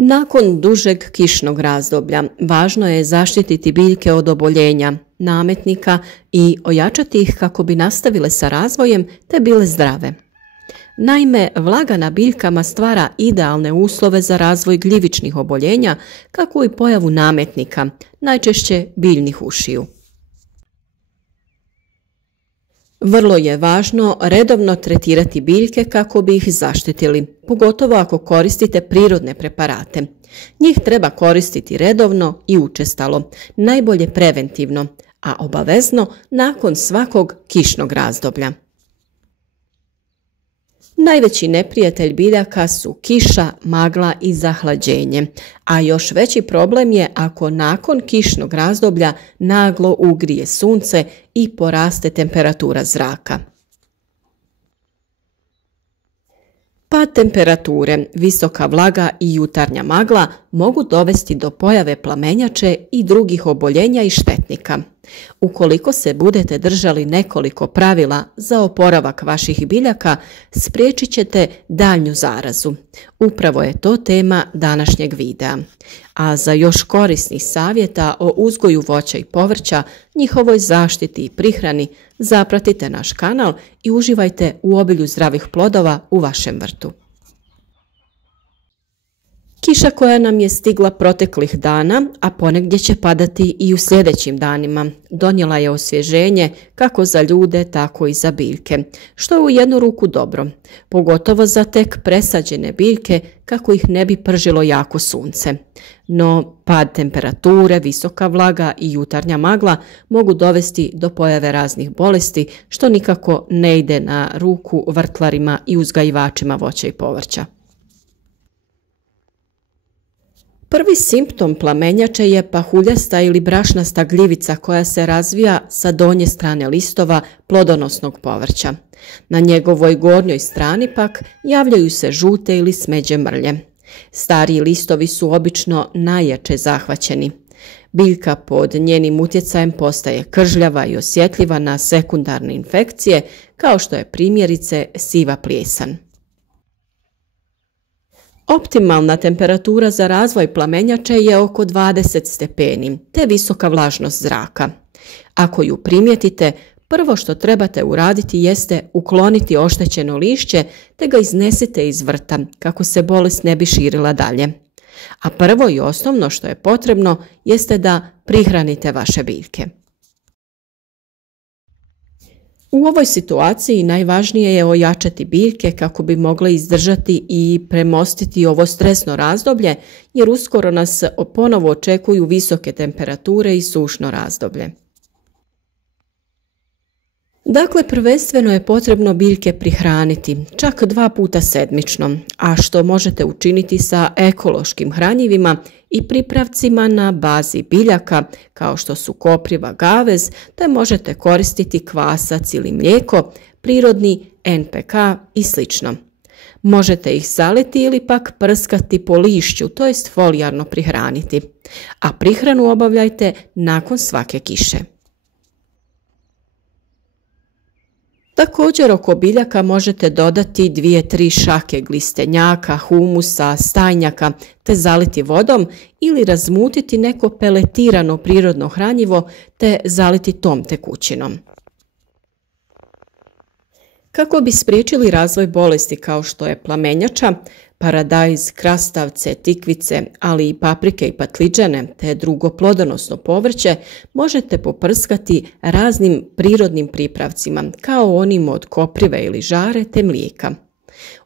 Nakon dužeg kišnog razdoblja važno je zaštititi biljke od oboljenja, nametnika i ojačati ih kako bi nastavile sa razvojem te bile zdrave. Naime, vlaga na biljkama stvara idealne uslove za razvoj gljivičnih oboljenja, kako i pojavu nametnika, najčešće biljnih ušiju. Vrlo je važno redovno tretirati biljke kako bi ih zaštitili, pogotovo ako koristite prirodne preparate. Njih treba koristiti redovno i učestalo, najbolje preventivno, a obavezno nakon svakog kišnog razdoblja. Najveći neprijatelj biljaka su kiša, magla i zahlađenje, a još veći problem je ako nakon kišnog razdoblja naglo ugrije sunce i poraste temperatura zraka. Pad temperature, visoka vlaga i jutarnja magla mogu dovesti do pojave plamenjače i drugih oboljenja i štetnika. Ukoliko se budete držali nekoliko pravila za oporavak vaših biljaka, spriječit ćete daljnju zarazu. Upravo je to tema današnjeg videa. A za još korisnih savjeta o uzgoju voća i povrća, njihovoj zaštiti i prihrani, zapratite naš kanal i uživajte u obilju zdravih plodova u vašem vrtu. Kiša koja nam je stigla proteklih dana, a ponegdje će padati i u sljedećim danima, donijela je osvježenje kako za ljude, tako i za biljke, što je u jednu ruku dobro, pogotovo za tek presađene biljke kako ih ne bi pržilo jako sunce. No, pad temperature, visoka vlaga i jutarnja magla mogu dovesti do pojave raznih bolesti, što nikako ne ide na ruku vrtlarima i uzgajivačima voća i povrća. Prvi simptom plamenjače je pahuljasta ili brašnasta gljivica koja se razvija sa donje strane listova plodonosnog povrća. Na njegovoj gornjoj strani pak javljaju se žute ili smeđe mrlje. Stariji listovi su obično najjače zahvaćeni. Biljka pod njenim utjecajem postaje kržljava i osjetljiva na sekundarne infekcije, kao što je primjerice siva plijesan. Optimalna temperatura za razvoj plamenjače je oko 20 stepeni, te visoka vlažnost zraka. Ako ju primijetite, prvo što trebate uraditi jeste ukloniti oštećeno lišće te ga iznesite iz vrta kako se bolest ne bi širila dalje. A prvo i osnovno što je potrebno jeste da prihranite vaše biljke. U ovoj situaciji najvažnije je ojačati biljke kako bi mogle izdržati i premostiti ovo stresno razdoblje, jer uskoro nas ponovo očekuju visoke temperature i sušno razdoblje. Dakle, prvenstveno je potrebno biljke prihraniti, čak 2 puta sedmično, a što možete učiniti sa ekološkim hranjivima i pripravcima na bazi biljaka, kao što su kopriva, gavez, te možete koristiti kvasac ili mlijeko, prirodni, NPK i sl. Možete ih saliti ili pak prskati po lišću, to jest folijarno prihraniti, a prihranu obavljajte nakon svake kiše. Također oko biljaka možete dodati 2-3 šake glistenjaka, humusa, stajnjaka te zaliti vodom ili razmutiti neko peletirano prirodno hranjivo te zaliti tom tekućinom. Kako bi spriječili razvoj bolesti kao što je plamenjača, paradajz, krastavce, tikvice, ali i paprike i patliđane te drugo plodonosno povrće možete poprskati raznim prirodnim pripravcima kao onim od koprive ili žare te mlijeka.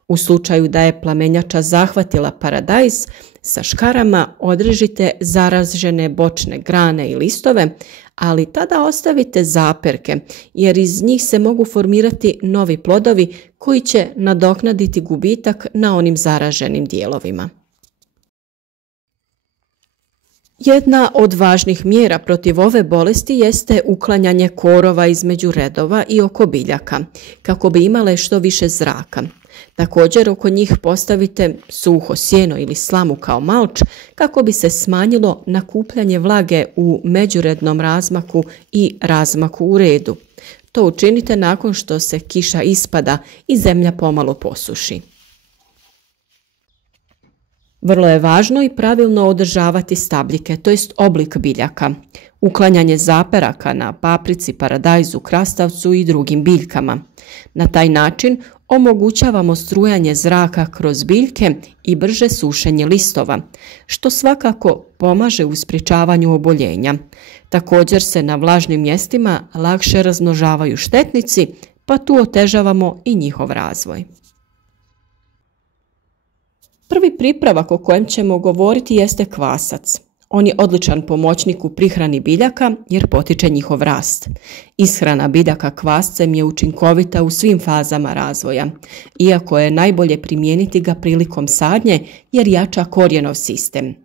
U slučaju da je plamenjača zahvatila paradajz, sa škarama odrežite zaražene bočne grane i listove, ali tada ostavite zaperke jer iz njih se mogu formirati novi plodovi koji će nadoknaditi gubitak na onim zaraženim dijelovima. Jedna od važnih mjera protiv ove bolesti jeste uklanjanje korova između redova i oko biljaka, kako bi imale što više zraka. Također oko njih postavite suho sjeno ili slamu kao malč kako bi se smanjilo nakupljanje vlage u međurednom razmaku i razmaku u redu. To učinite nakon što se kiša ispada i zemlja pomalo posuši. Vrlo je važno i pravilno održavati stabljike, to jest oblik biljaka. Uklanjanje zaperaka na paprici, paradajzu, krastavcu i drugim biljkama. Na taj način omogućavamo strujanje zraka kroz biljke i brže sušenje listova, što svakako pomaže u sprječavanju oboljenja. Također se na vlažnim mjestima lakše razmnožavaju štetnici, pa tu otežavamo i njihov razvoj. Prvi pripravak o kojem ćemo govoriti jeste kvasac. On je odličan pomoćnik u prihrani biljaka jer potiče njihov rast. Ishrana biljaka kvascem je učinkovita u svim fazama razvoja, iako je najbolje primijeniti ga prilikom sadnje jer jača korijenov sistem.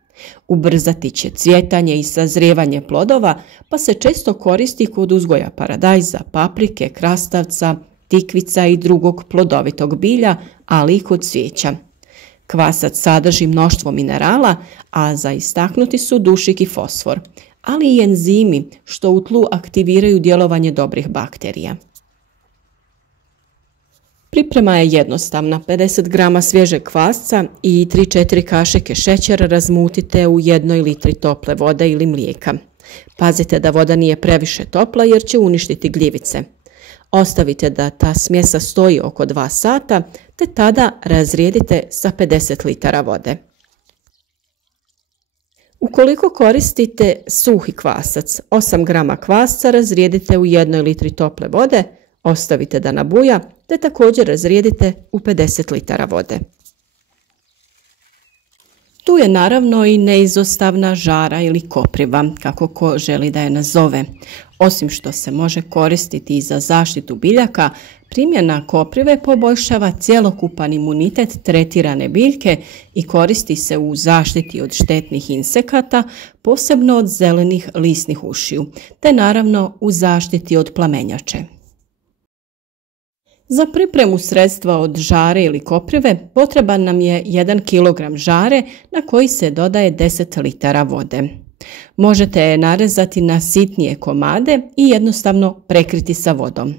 Ubrzati će cvjetanje i sazrijevanje plodova, pa se često koristi kod uzgoja paradajza, paprike, krastavca, tikvica i drugog plodovitog bilja, ali i kod cvijeća. Kvasac sadrži mnoštvo minerala, a za istaknuti su dušik i fosfor, ali i enzimi što u tlu aktiviraju djelovanje dobrih bakterija. Priprema je jednostavna. 50 grama svježeg kvasca i 3-4 kašike šećera razmutite u 1 litri tople vode ili mlijeka. Pazite da voda nije previše topla jer će uništiti gljivice. Ostavite da ta smjesa stoji oko 2 sata, te tada razrijedite sa 50 litara vode. Ukoliko koristite suhi kvasac, 8 grama kvasca razrijedite u 1 litri tople vode, ostavite da nabuja, te također razrijedite u 50 litara vode. Tu je naravno i neizostavna žara ili kopriva, kako ko želi da je nazove. Osim što se može koristiti i za zaštitu biljaka, primjena koprive poboljšava cjelokupan imunitet tretirane biljke i koristi se u zaštiti od štetnih insekata, posebno od zelenih lisnih ušiju, te naravno u zaštiti od plamenjače. Za pripremu sredstva od žare ili koprive potreban nam je 1 kg žare na koji se dodaje 10 litara vode. Možete je narezati na sitnije komade i jednostavno prekriti sa vodom.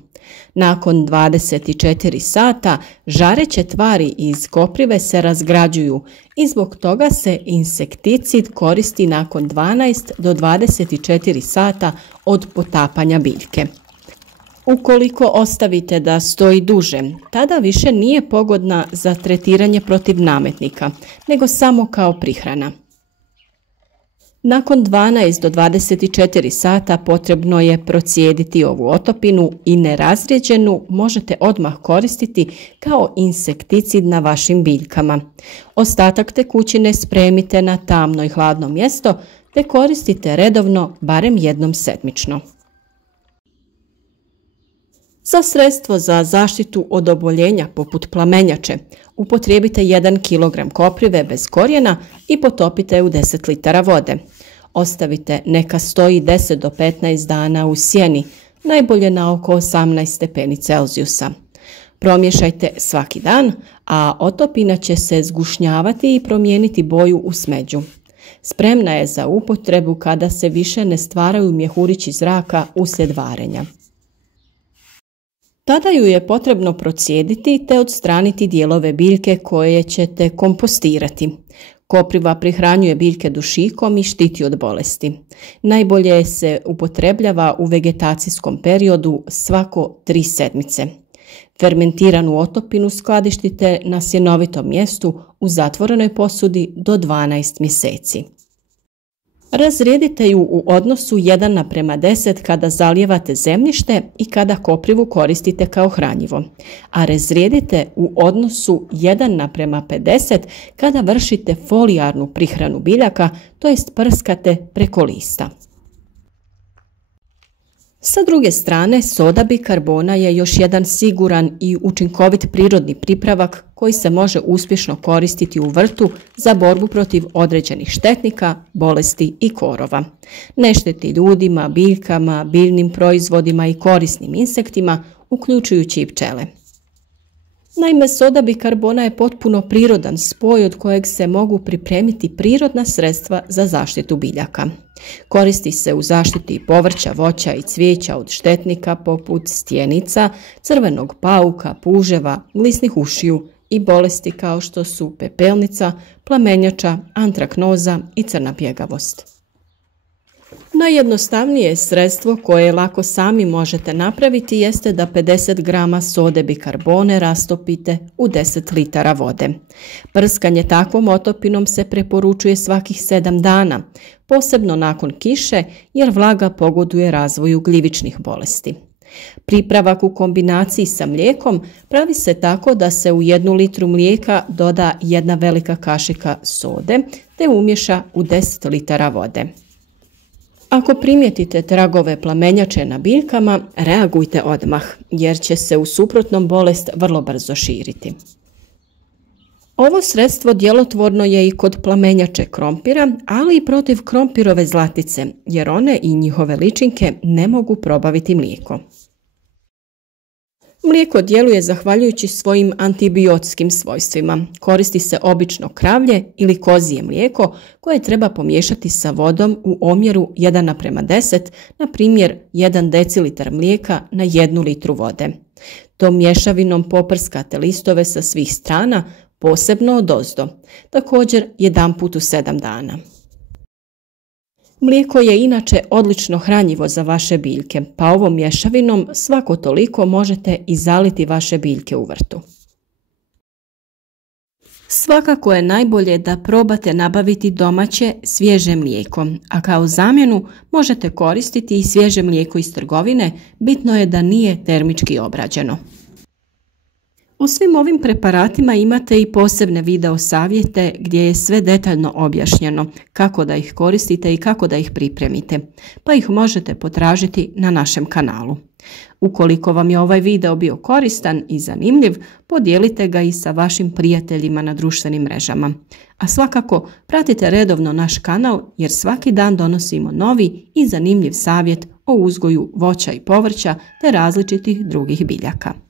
Nakon 24 sata žareće tvari iz koprive se razgrađuju i zbog toga se insekticid koristi nakon 12 do 24 sata od potapanja biljke. Ukoliko ostavite da stoji duže, tada više nije pogodna za tretiranje protiv nametnika, nego samo kao prihrana. Nakon 12 do 24 sata potrebno je procijediti ovu otopinu i nerazrijeđenu možete odmah koristiti kao insekticid na vašim biljkama. Ostatak tekućine spremite na tamno i hladno mjesto te koristite redovno barem jednom sedmično. Za sredstvo za zaštitu od oboljenja poput plamenjače upotrijebite 1 kg koprive bez korijena i potopite u 10 litara vode. Ostavite neka stoji 10 do 15 dana u sjeni, najbolje na oko 18 stepeni Celzijusa. Promješajte svaki dan, a otopina će se zgušnjavati i promijeniti boju u smeđu. Spremna je za upotrebu kada se više ne stvaraju mjehurići zraka uslijed varenja. Tada ju je potrebno procijediti te odstraniti dijelove biljke koje ćete kompostirati. Kopriva prihranjuje biljke dušikom i štiti od bolesti. Najbolje se upotrebljava u vegetacijskom periodu svako 3 sedmice. Fermentiranu otopinu skladištite na sjenovitom mjestu u zatvorenoj posudi do 12 mjeseci. Razrijedite ju u odnosu 1:10 kada zalijevate zemljište i kada koprivu koristite kao hranjivo, a razrijedite u odnosu 1:50 kada vršite folijarnu prihranu biljaka, to jest prskate preko lista. Sa druge strane, soda bikarbona je još jedan siguran i učinkovit prirodni pripravak koji se može uspješno koristiti u vrtu za borbu protiv određenih štetnika, bolesti i korova. Ne šteti ljudima, biljkama, biljnim proizvodima i korisnim insektima, uključujući i pčele. Naime, soda bikarbona je potpuno prirodan spoj od kojeg se mogu pripremiti prirodna sredstva za zaštitu biljaka. Koristi se u zaštiti povrća, voća i cvijeća od štetnika poput stjenica, crvenog pauka, puževa, lisnih ušiju i bolesti kao što su pepelnica, plamenjača, antraknoza i crna pjegavost. Najjednostavnije sredstvo koje lako sami možete napraviti jeste da 50 grama sode bikarbone rastopite u 10 litara vode. Prskanje takvom otopinom se preporučuje svakih 7 dana, posebno nakon kiše jer vlaga pogoduje razvoju gljivičnih bolesti. Pripravak u kombinaciji sa mlijekom pravi se tako da se u 1 litru mlijeka doda 1 velika kašika sode te umješa u 10 litara vode. Ako primijetite tragove plamenjače na biljkama, reagujte odmah, jer će se u suprotnom bolest vrlo brzo širiti. Ovo sredstvo djelotvorno je i kod plamenjače krompira, ali i protiv krompirove zlatice, jer one i njihove ličinke ne mogu probaviti mlijeko. Mlijeko djeluje zahvaljujući svojim antibiotskim svojstvima. Koristi se obično kravlje ili kozije mlijeko koje treba pomiješati sa vodom u omjeru 1:10, na primjer 1 decilitar mlijeka na 1 litru vode. Tom mješavinom poprskate listove sa svih strana, posebno odozdo, također jedanput u 7 dana. Mlijeko je inače odlično hranjivo za vaše biljke, pa ovom mješavinom svako toliko možete i zaliti vaše biljke u vrtu. Svakako je najbolje da probate nabaviti domaće svježe mlijeko, a kao zamjenu možete koristiti i svježe mlijeko iz trgovine, bitno je da nije termički obrađeno. U svim ovim preparatima imate i posebne video savjete gdje je sve detaljno objašnjeno kako da ih koristite i kako da ih pripremite, pa ih možete potražiti na našem kanalu. Ukoliko vam je ovaj video bio koristan i zanimljiv, podijelite ga i sa vašim prijateljima na društvenim mrežama. A svakako pratite redovno naš kanal jer svaki dan donosimo novi i zanimljiv savjet o uzgoju voća i povrća te različitih drugih biljaka.